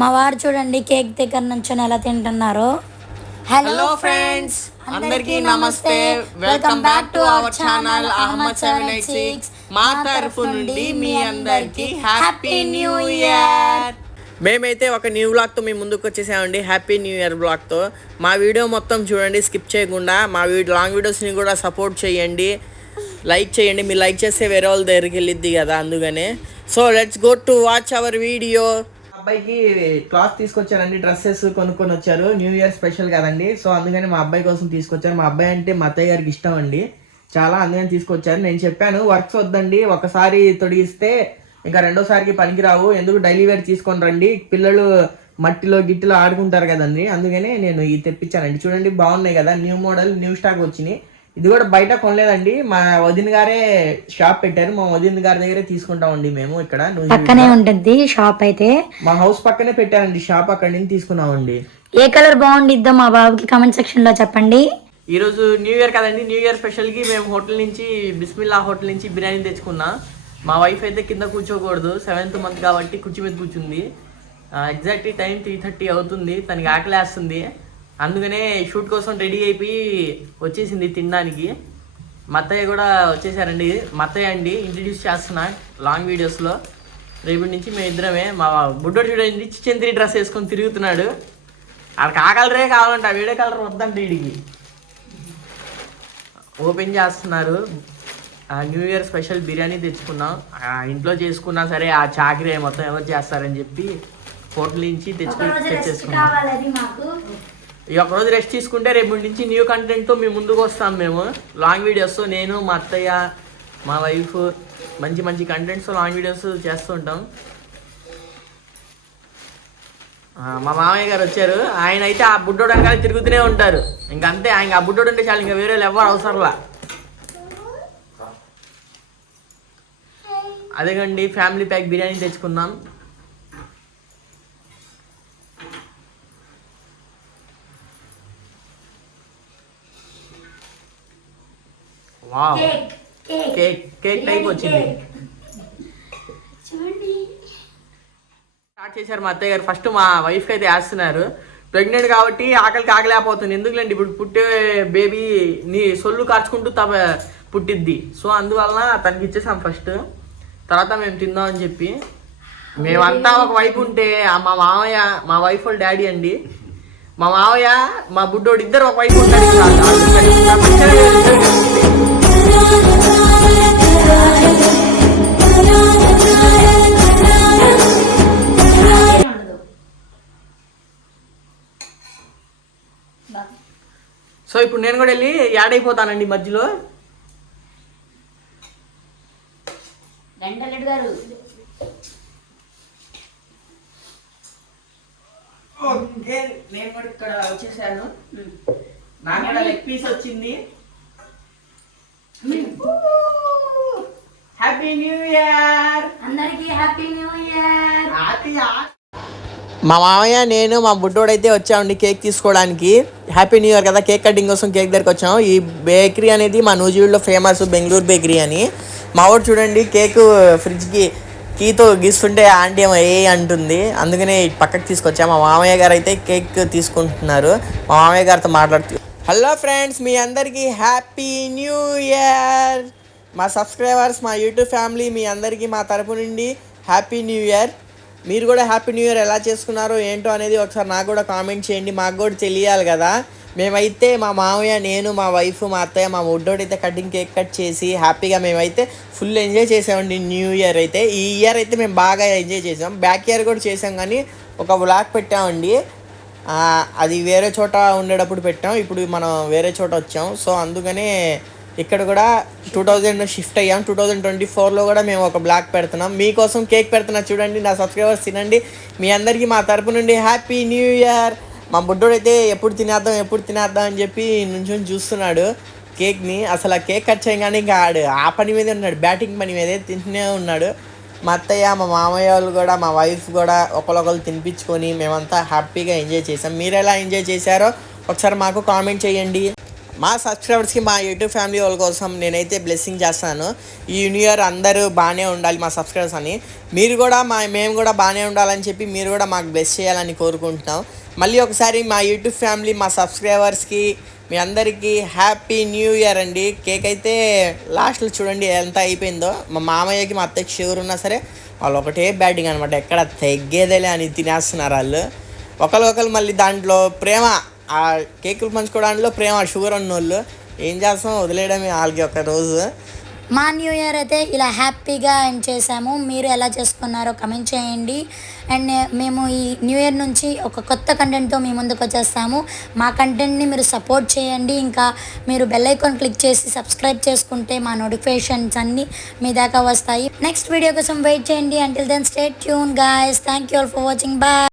మా వారు చూడండి కేక్ దగ్గర నుంచి ఎలా తింటున్నారో. హలో ఫ్రెండ్స్, అందరికీ నమస్తే. Welcome back to our channel Ahmad 786. మా తరఫు నుండి మీ అందరికీ హ్యాపీ న్యూ ఇయర్. మేమైతే ఒక న్యూ బ్లాగ్తో మీ ముందుకు వచ్చేసామండి, హ్యాపీ న్యూ ఇయర్ బ్లాగ్తో. మా వీడియో మొత్తం చూడండి, స్కిప్ చేయకుండా. మా లాంగ్ వీడియోస్ని కూడా సపోర్ట్ చేయండి, లైక్ చేయండి. మీరు లైక్ చేస్తే వేరే వాళ్ళ దగ్గరికి వెళ్ళిద్ది కదా, అందుకనే. So let's go to watch hour video. అబ్బాయికి క్లాత్ తీసుకొచ్చారండి, డ్రెస్సెస్ కొనుక్కొని వచ్చారు. న్యూ ఇయర్ స్పెషల్ కదండి, సో అందుకని మా అబ్బాయి కోసం తీసుకొచ్చారు. మా అబ్బాయి అంటే మా అత్తయ్య గారికి ఇష్టం అండి చాలా, అందుకని తీసుకొచ్చారు. నేను చెప్పాను వర్క్స్ వద్దండి, ఒకసారి తొడిగిస్తే ఇంకా రెండోసారికి పనికిరావు, ఎందుకు డైలీ వేర్ తీసుకొని రండి, పిల్లలు మట్టిలో గిట్టిలో ఆడుకుంటారు కదండి, అందుకని నేను ఇది తెప్పించానండి. చూడండి బాగున్నాయి కదా, న్యూ మోడల్, న్యూ స్టాక్ వచ్చినాయి. ఇది కూడా బయట కొనలేదండి, మా వదిన గారే షాప్ పెట్టారు. మా వదిన గారి దగ్గరే తీసుకుంటామండి మేము. ఇక్కడ పక్కనే ఉంటుంది షాప్, అయితే మా హౌస్ పక్కనే పెట్టారండి షాప్, అక్కడి నుంచి తీసుకున్నామండి. ఏ కలర్ బాగుండిద్దో మా బాబుకి కామెంట్ సెక్షన్ లో చెప్పండి. ఈ రోజు న్యూ ఇయర్ కదండి, న్యూ ఇయర్ స్పెషల్ కి మేము హోటల్ నుంచి, బిస్మిల్లా హోటల్ నుంచి బిర్యానీ తెచ్చుకున్నా. మా వైఫ్ అయితే కింద కూర్చోకూడదు, 7th మంత్ కాబట్టి కుర్చీ మీద కూర్చుంది. ఎగ్జాక్ట్ టైం 3:30 అవుతుంది, తనకి ఆకలేస్తుంది. అందుకనే షూట్ కోసం రెడీ అయిపోయి వచ్చేసింది తినడానికి. మా అత్తయ్య కూడా వచ్చేసారండి. మా అత్తయ్య అండి, ఇంట్రడ్యూస్ చేస్తున్నా లాంగ్ వీడియోస్లో. రేపటి నుంచి మేము ఇద్దరమే. మా బుడ్డోడు చూడండి, చికెన్ 3 డ్రెస్ వేసుకొని తిరుగుతున్నాడు. ఆడికి ఆ కలరే కావాలంట, ఆ వేడే కలర్ వద్దంట వీడికి. ఓపెన్ చేస్తున్నారు. న్యూ ఇయర్ స్పెషల్ బిర్యానీ తెచ్చుకున్నాం, ఇంట్లో చేసుకున్నా సరే ఆ చాకరీ మొత్తం ఎవరు చేస్తారని చెప్పి హోటల్ నుంచి తెచ్చేసుకున్నాం. ఈ ఒక్కరోజు రెస్ట్ తీసుకుంటే రేపటి నుంచి న్యూ కంటెంట్తో మేము ముందుకు వస్తాం. మేము లాంగ్ వీడియోస్తో, నేను మా అత్తయ్య మా వైఫ్ మంచి మంచి కంటెంట్స్తో లాంగ్ వీడియోస్ చేస్తూ ఉంటాం. మా మామయ్య గారు వచ్చారు, ఆయన అయితే ఆ బుడ్డోడు అనగానే తిరుగుతూనే ఉంటారు. ఇంకంతే, ఆయన ఆ బుడ్డోడు అంటే చాలు, ఇంకా వేరే ఎవరు అవసరంలా. అదేగండి ఫ్యామిలీ ప్యాక్ బిర్యానీ తెచ్చుకున్నాం. వావ్, కేక్ టైప్ వచ్చింది. స్టార్ట్ చేశారు మా అత్తయ్య గారు. ఫస్ట్ మా వైఫ్కి అయితే వేస్తున్నారు, ప్రెగ్నెంట్ కాబట్టి ఆకలికి ఆకలేకపోతుంది. ఎందుకులేండి, ఇప్పుడు పుట్టే బేబీ నీ సొల్లు కార్చుకుంటూ పుట్టిద్ది. సో అందువలన తనకి ఇచ్చేసాం ఫస్ట్, తర్వాత మేము తిందామని చెప్పి. మేమంతా ఒక వైపు ఉంటే మా మామయ్య, మా వైఫ్ వాళ్ళ డాడీ అండి, మా మామయ్య మా బుడ్డోడు ఇద్దరు ఒక వైపు ఉంటారు. సో ఇప్పుడు నేను కూడా వెళ్ళి యాడ్ అయిపోతానండి మధ్యలో. ఓకే, నేను కూడా ఇక్కడ వచ్చేసాను. నాకు కూడా లెగ్ పీస్ వచ్చింది. హ్యాపీ న్యూ ఇయర్ అందరికి, హ్యాపీ న్యూ ఇయర్. మా మామయ్య, నేను, మా బుడ్డోడైతే వచ్చామండి కేక్ తీసుకోవడానికి. హ్యాపీ న్యూ ఇయర్ కదా, కేక్ కటింగ్ కోసం కేక్ దగ్గరికి వచ్చాము. ఈ బేకరీ అనేది మా నూజివీడులో ఫేమస్, బెంగళూరు బేకరీ అని. మా వాడు చూడండి కేక్ ఫ్రిడ్జ్కి కీతో గీస్తుంటే ఆంటీ ఏమో ఏ అంటుంది, అందుకనే పక్కకి తీసుకొచ్చా. మా మామయ్య గారు అయితే కేక్ తీసుకుంటున్నారు. మా మామయ్య గారితో మాట్లాడుతూ, హలో ఫ్రెండ్స్, మీ అందరికీ హ్యాపీ న్యూ ఇయర్. మా సబ్స్క్రైబర్స్, మా యూట్యూబ్ ఫ్యామిలీ, మీ అందరికీ మా తరపు నుండి హ్యాపీ న్యూ ఇయర్. మీరు కూడా హ్యాపీ న్యూ ఇయర్ ఎలా చేసుకున్నారో ఏంటో అనేది ఒకసారి నాకు కూడా కామెంట్ చేయండి, మాకు కూడా తెలియాలి కదా. మేమైతే మా మామయ్య, నేను, మా వైఫ్, మా అత్తయ్య, మా ముడ్డోడైతే కటింగ్ కేక్ కట్ చేసి హ్యాపీగా మేమైతే ఫుల్ ఎంజాయ్ చేసామండి న్యూ ఇయర్ అయితే. ఈ ఇయర్ అయితే మేము బాగా ఎంజాయ్ చేసాం. బ్యాక్ ఇయర్ కూడా చేసాం, కానీ ఒక వ్లాగ్ పెట్టామండి, అది వేరే చోట ఉండేటప్పుడు పెట్టాం. ఇప్పుడు మనం వేరే చోట వచ్చాం, సో అందుకనే ఇక్కడ కూడా 2000 షిఫ్ట్ అయ్యాం. 2024లో కూడా మేము ఒక బ్లాగ్ పెడుతున్నాం, మీకోసం కేక్ పెడుతున్నా చూడండి. నా సబ్స్క్రైబర్స్ తినండి. మీ అందరికీ మా తరపు నుండి హ్యాపీ న్యూ ఇయర్. మా బుడ్డోడైతే ఎప్పుడు తినేద్దాం అని చెప్పి నుంచొని చూస్తున్నాడు కేక్ని. అసలు ఆ కేక్ కట్ చేయగానే ఇంకా ఆ పని మీదే ఉన్నాడు, బ్యాటింగ్ పని మీదే తింటూనే ఉన్నాడు. మా అత్తయ్య, మా మామయ్య వాళ్ళు కూడా, మా వైఫ్ కూడా ఒకరు తినిపించుకొని మేమంతా హ్యాపీగా ఎంజాయ్ చేసాం. మీరు ఎలా ఎంజాయ్ చేశారో ఒకసారి మాకు కామెంట్ చేయండి. మా సబ్స్క్రైబర్స్కి మా యూట్యూబ్ ఫ్యామిలీ వాళ్ళ కోసం నేనైతే బ్లెస్సింగ్ చేస్తాను. ఈ న్యూ ఇయర్ అందరూ బాగానే ఉండాలి మా సబ్స్క్రైబర్స్ అని. మీరు కూడా మేము కూడా బాగానే ఉండాలని చెప్పి మీరు కూడా మాకు బ్లెస్ చేయాలని కోరుకుంటున్నాం. మళ్ళీ ఒకసారి మా యూట్యూబ్ ఫ్యామిలీ మా సబ్స్క్రైబర్స్కి మీ అందరికీ హ్యాపీ న్యూ ఇయర్ అండి. కేక్ అయితే లాస్ట్లో చూడండి ఎంత అయిపోయిందో. మా మామయ్యకి మా అత్తకి షుగర్ ఉన్నా సరే వాళ్ళు ఒకటే బ్యాటింగ్ అనమాట, ఎక్కడ తగ్గేదేలే అని తినేస్తున్నారు వాళ్ళు. ఒకరు మళ్ళీ దాంట్లో ప్రేమ, ఆ కేకులు పంచుకోవడంలో ప్రేమ, షుగర్ ఉన్నోళ్ళు ఏం చేస్తాం, వదిలేయడమే వాళ్ళకి ఒక రోజు. మా న్యూ ఇయర్ అయితే ఇలా హ్యాపీగా ఎండ్ చేసాము. మీరు ఎలా చేసుకున్నారో కమెంట్ చేయండి. అండ్ మేము ఈ న్యూ ఇయర్ నుంచి ఒక కొత్త కంటెంట్తో మీ ముందుకు వచ్చేస్తాము. మా కంటెంట్ని మీరు సపోర్ట్ చేయండి. ఇంకా మీరు బెల్ ఐకాన్ క్లిక్ చేసి సబ్స్క్రైబ్ చేసుకుంటే మా నోటిఫికేషన్స్ అన్నీ మీ దాకా వస్తాయి. నెక్స్ట్ వీడియో కోసం వెయిట్ చేయండి. Until then stay tune guys. Thank you all for watching. Bye.